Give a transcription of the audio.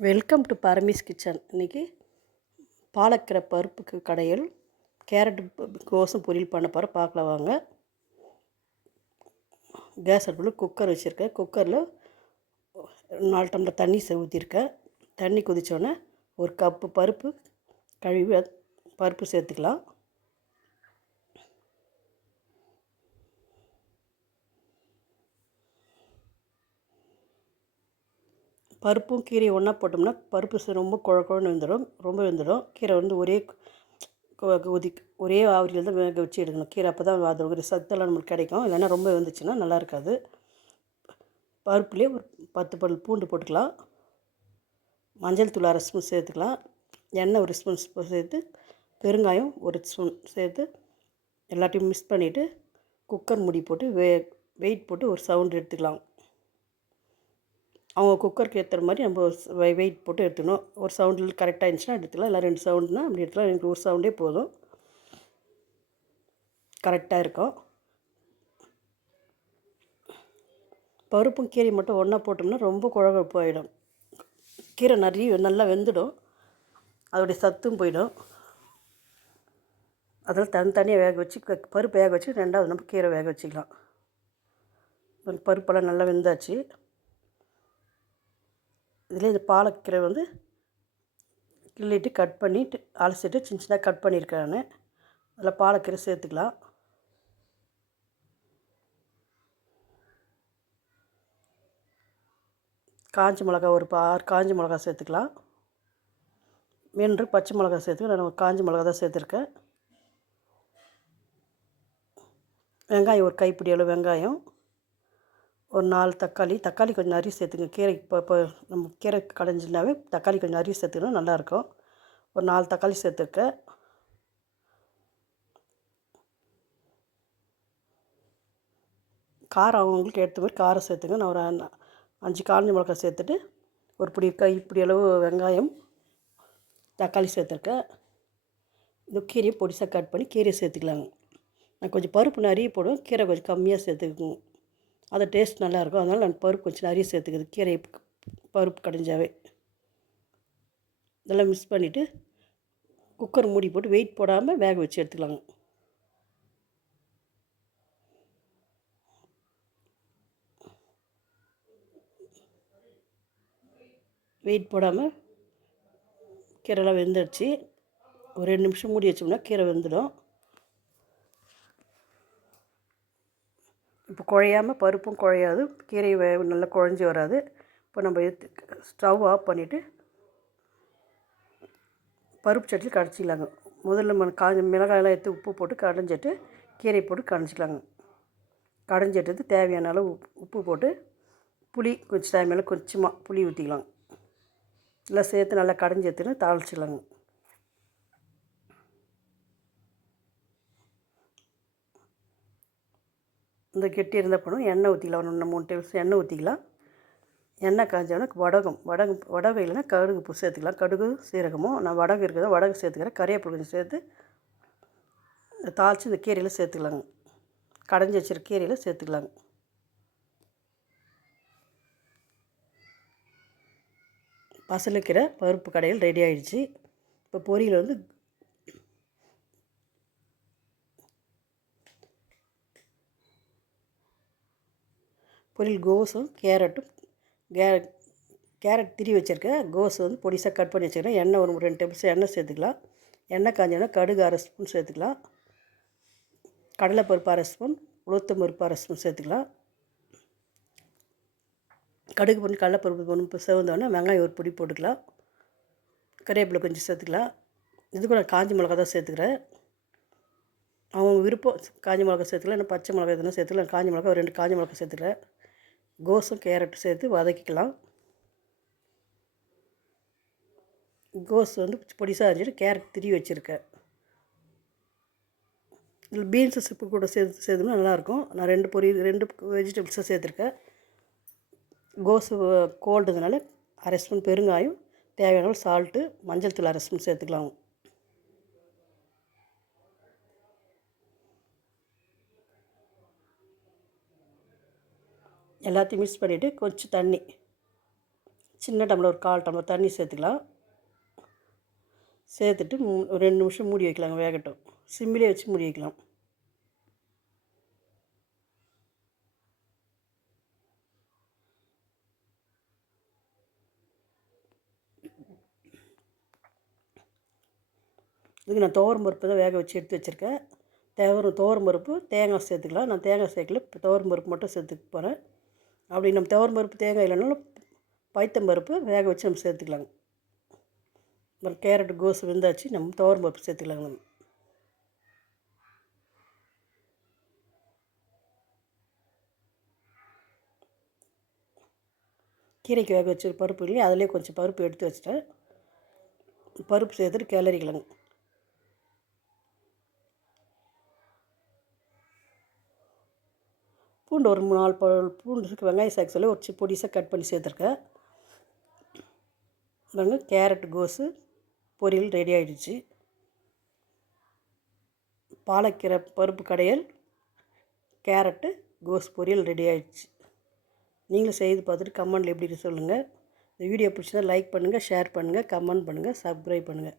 Welcome to பரமீஸ் kitchen. இன்றைக்கி பாலக்கீரை பருப்புக்கு கடையில் கேரட்டு கோஸும் பொரியல் பண்ண போகிறேன். பார்க்கலாம் வாங்க. கேஸ் அடுப்பில் குக்கர் வச்சுருக்கேன். குக்கரில் 4 டம்ளர் தண்ணி ஊற்றிருக்கேன். தண்ணி கொதித்தோடனே ஒரு கப்பு பருப்பு கழுவி பருப்பு சேர்த்துக்கலாம். பருப்பும் கீரையும் ஒன்றா போட்டோம்னா பருப்பு ரொம்ப குழன்னு வெந்துடும், ரொம்ப வெந்துடும். கீரை ஒரே ஆவிரியில் தான் வேக வச்சு எடுக்கணும். கீரை அப்போ தான் அது ஒரு சத்தெல்லாம் நம்மளுக்கு கிடைக்கும். இல்லைன்னா ரொம்ப வெந்துச்சுன்னா நல்லா இருக்காது. பருப்புலேயே ஒரு 10 பல் பூண்டு போட்டுக்கலாம். மஞ்சள் தூள் 1/2 ஸ்பூன் சேர்த்துக்கலாம். எண்ணெய் 1 ஸ்பூன் சேர்த்து, பெருங்காயம் 1 ஸ்பூன் சேர்த்து எல்லாத்தையும் மிக்ஸ் பண்ணிவிட்டு குக்கர் மூடி போட்டு வெயிட் போட்டு ஒரு சவுண்ட் எடுத்துக்கலாம். அவங்க குக்கருக்கு ஏற்றுற மாதிரி நம்ம வெயிட் போட்டு எடுத்துக்கணும். ஒரு சவுண்டில் கரெக்டாக இருந்துச்சுன்னா எடுத்துக்கலாம், இல்லை 2 சவுண்டுனா அப்படி எடுத்துக்கலாம். எனக்கு ஒரு சவுண்டே போதும், கரெக்டாக இருக்கும். பருப்பும் கீரை மட்டும் ஒன்றா போட்டோம்னா ரொம்ப குழம்பு போயிடும். கீரை நிறைய நல்லா வெந்துடும், அதோடைய சத்தும் போயிடும். அதில் தனித்தனியாக வேக வச்சு பருப்பு வேக வச்சு 2வது நம்ம கீரை வேக வச்சுக்கலாம். பருப்பெல்லாம் நல்லா வெந்தாச்சு. இதில் இந்த பாலக்கீரை கிள்ளிட்டு கட் பண்ணிவிட்டு அலசிட்டு சின்ன சின்னதாக கட் பண்ணியிருக்கேன் நான். அதில் பாலக்கீரை சேர்த்துக்கலாம். காஞ்ச மிளகா ஒரு 6 காஞ்ச மிளகா சேர்த்துக்கலாம். பச்சை மிளகா சேர்த்துக்க, நான் காஞ்ச மிளகா தான் சேர்த்துருக்கேன். வெங்காயம் ஒரு கைப்பிடி அளவு வெங்காயம், ஒரு 4 தக்காளி கொஞ்சம் நிறைய சேர்த்துங்க. கீரை இப்போ நம்ம கீரை கடைஞ்சினாவே தக்காளி கொஞ்சம் நிறைய சேர்த்துக்கணும், நல்லாயிருக்கும். ஒரு 4 தக்காளி சேர்த்துருக்கேன். காரம் அவங்களுக்கு ஏற்ற மாதிரி காரம் சேர்த்துங்க. நான் ஒரு 5 காஞ்ச மிளகா சேர்த்துட்டு ஒரு கைப்பிடி அளவு வெங்காயம் தக்காளி சேர்த்துருக்கேன். இந்த கீரையை பொடிசாக கட் பண்ணி கீரையை சேர்த்துக்கலாங்க. நான் கொஞ்சம் பருப்பு நிறைய போடுவேன், கீரை கொஞ்சம் கம்மியாக சேர்த்துக்குங்க. அது டேஸ்ட் நல்லாயிருக்கும். அதனால் நான் பருப்பு கொஞ்சம் நிறைய சேர்த்துக்குது. கீரை பருப்பு கடைஞ்சாவே இதெல்லாம் மிக்ஸ் பண்ணிவிட்டு குக்கர் மூடி போட்டு வெயிட் போடாமல் வேக வச்சு எடுத்துக்கலாங்க. வெயிட் போடாமல் கீரைலாம் வெந்துடுச்சு. ஒரு 2 நிமிஷம் மூடி வச்சோம்னா கீரை வெந்துடும். இப்போ குழையாமல் பருப்பும் குழையாது, கீரை நல்லா குழஞ்சி வராது. இப்போ நம்ம ஸ்டவ் ஆஃப் பண்ணிவிட்டு பருப்பு சட்னி கடைச்சிக்கலாங்க. முதல்ல காஞ்ச மிளகாயெல்லாம் எடுத்து உப்பு போட்டு கடைஞ்சிட்டு கீரை போட்டு கடைஞ்சிக்கலாங்க. கடைஞ்சிட்டு தேவையான அளவு உப்பு போட்டு புளி கொஞ்சம் டைம் மேலே கொஞ்சமாக புளி ஊற்றிக்கலாம். எல்லாம் சேர்த்து நல்லா கடைஞ்சி எடுத்துன்னு தாளிச்சிக்கலாங்க. இந்த கெட்டி இருந்தால் போதும். எண்ணெய் ஊற்றிக்கலாம். ஒரு 3 டேபிள் ஸ்பூன் எண்ணெய் ஊற்றிக்கலாம். எண்ணெய் காஞ்சோன்னா வடகம் இல்லைன்னா கடுகு சேர்த்துக்கலாம். கடுகு சீரகமும் நான் வடகு இருக்குதோ வடகு சேர்த்துக்கிறேன். கறிவேப்பிலை கொஞ்சம் சேர்த்து தாளித்து இந்த கீரையில் சேர்த்துக்கலாங்க. கடைஞ்சி வச்சிருக்க கீரையில் சேர்த்துக்கலாங்க. பசலைக்கீரை பருப்பு கடையில் ரெடி ஆகிடுச்சு. இப்போ பொரியல் கோஸும் கேரட்டும் கேரட் திரி வச்சுருக்கேன். கோஸ் பொடிசாக கட் பண்ணி வச்சுக்கிறேன். எண்ணெய் ஒரு 2 டேபிள் ஸ்பூன் எண்ணெய் சேர்த்துக்கலாம். எண்ணெய் காஞ்சோன்னா கடுகு 1/2 ஸ்பூன் சேர்த்துக்கலாம். கடலைப்பருப்பு 1/2 ஸ்பூன், உளுத்தம் பருப்பு 1/2 ஸ்பூன் சேர்த்துக்கலாம். கடுகு பண்ணி கடலைப்பருப்பு இப்போ செவந்தோடனே வெங்காயம் ஒரு பொடி போட்டுக்கலாம். கறிவேப்பிலை கொஞ்சம் சேர்த்துக்கலாம். இது கூட காஞ்ச மிளகா தான் சேர்த்துக்கிறேன். அவங்க விருப்பம் காஞ்ச மிளகா சேர்த்துக்கலாம், இல்லை பச்சை மிளகா எதுனா சேர்த்துக்கலாம். காஞ்ச மிளகா ஒரு 2 காஞ்ச மிளகா சேர்த்துக்கிறேன். கோஸும் கேரட்டும் சேர்த்து வதக்கிக்கலாம். கோஸ் பொடிசாக அரிஞ்சிட்டு கேரட் திரி வச்சுருக்கேன். இதில் பீன்ஸு சிப்பு கூட சேர்த்துனா நல்லாயிருக்கும். நான் 2 வெஜிடபிள்ஸை சேர்த்துருக்கேன். கோஸு கோல்டுனால 1/2 ஸ்பூன் பெருங்காயம், தேவையான அளவு சால்ட்டு, மஞ்சள் தூள் 1/2 ஸ்பூன் சேர்த்துக்கலாம். எல்லாத்தையும் மிக்ஸ் பண்ணிவிட்டு கொஞ்சம் தண்ணி சின்ன டம்ளர் ஒரு 1/4 டம்ளர் தண்ணி சேர்த்துக்கலாம். சேர்த்துட்டு ஒரு 2 நிமிஷம் மூடி வைக்கலாங்க, வேகட்டும். சிம்மிலே வச்சு மூடி வைக்கலாம். இதுக்கு நான் துவரம் பருப்பு தான் வேக வச்சு எடுத்து வச்சுருக்கேன். துவரம் பருப்பு, தேங்காய் சேர்த்துக்கலாம். நான் தேங்காய் சேர்க்கல, இப்போ துவரம் பருப்பு மட்டும் சேர்த்துக்க போகிறேன். அப்படி நம்ம துவரம் பருப்பு தேங்காய் இல்லைனாலும் பைத்தம் பருப்பு வேக வச்சு நம்ம சேர்த்துக்கலாங்க. அப்புறம் கேரட்டு கோஸ் வெந்தாச்சு, நம்ம துவரம் பருப்பு சேர்த்துக்கலாங்க. நம்ம கீரைக்கு வேக வச்சு பருப்பு இல்லையா, அதிலே கொஞ்சம் பருப்பு எடுத்து வச்சுட்டேன். பருப்பு சேர்த்துட்டு கிளறிக்கலாங்க. பூண்டு ஒரு 4 பல் பூண்டு இருக்குது, வெங்காயம் சேர்க்க சொல்லி ஒரு பொடிசாக கட் பண்ணி சேர்த்துருக்கேன். பாருங்க, கேரட் கோஸு பொரியல் ரெடி ஆகிடுச்சு. பாலக்கீரை பருப்பு கடையல், கேரட்டு கோஸ் பொரியல் ரெடி ஆகிடுச்சு. நீங்களும் செய்து பார்த்துட்டு கமெண்டில் எப்படி சொல்லுங்கள். இந்த வீடியோ பிடிச்சதா லைக் பண்ணுங்கள், ஷேர் பண்ணுங்கள், கமெண்ட் பண்ணுங்கள், சப்ஸ்கிரைப் பண்ணுங்கள்.